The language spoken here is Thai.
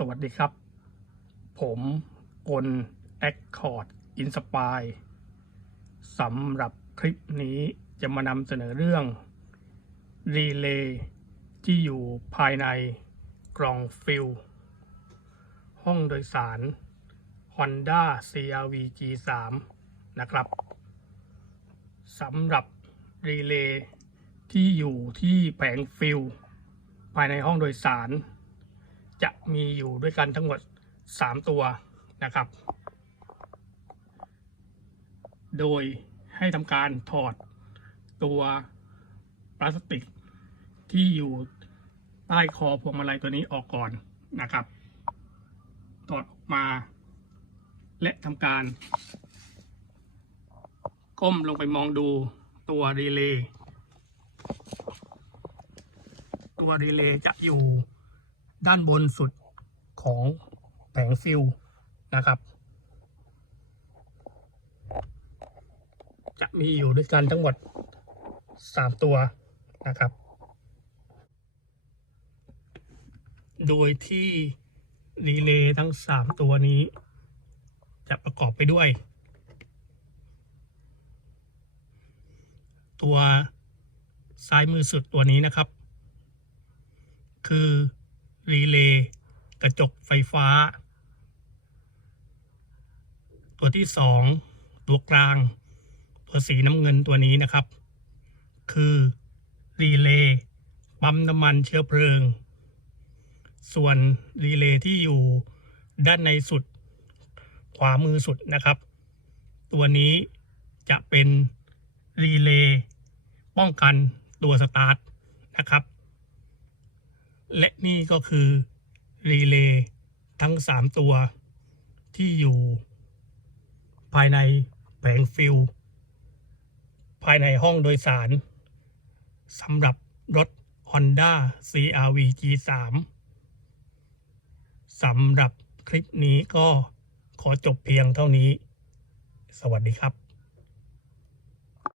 สวัสดีครับ ผมกลแอคคอร์ดอินสปายสำหรับคลิปนี้จะมานำเสนอเรื่อง รีเลย์ที่อยู่ภายในกล่องฟิลห้องโดยสาร Honda CRV G3 นะครับสำหรับรีเลย์ที่อยู่ที่แผงฟิลภายในห้องโดยสาร จะมีอยู่ด้วยกันทั้งหมด 3 ตัวนะครับ โดยให้ทำการถอดตัวพลาสติกที่อยู่ใต้คอพวงมาลัยตัวนี้ออกก่อนนะครับ ถอดออกมา และทำการ ก้มลงไปมองดูตัวรีเลย์ตัวรีเลย์จะอยู่ ด้านบนสุดของแผงฟิลนะครับ จะมีอยู่ด้วยกันทั้งหมด 3 ตัวนะครับ โดยที่รีเลย์ทั้ง 3 ตัวนี้ จะประกอบไปด้วย ตัวซ้ายมือสุดตัวนี้นะครับ คือ รีเลย์กระจกไฟฟ้า ตัวที่สองตัวกลาง ตัวสีน้ำเงินตัวนี้นะครับ คือ รีเลย์ปั๊มน้ำมันเชื้อเพลิง ส่วนรีเลย์ที่อยู่ด้านในสุด ขวามือสุดนะครับ ตัวนี้จะเป็นรีเลย์ป้องกันตัวสตาร์ทนะครับ และนี่ก็คือรีเลย์ทั้ง 3 ตัวที่อยู่ภายในแผงฟิลภายในห้องโดยสารสำหรับรถ Honda CRV G3 สำหรับคลิปนี้ก็ขอจบเพียงเท่านี้ สวัสดีครับ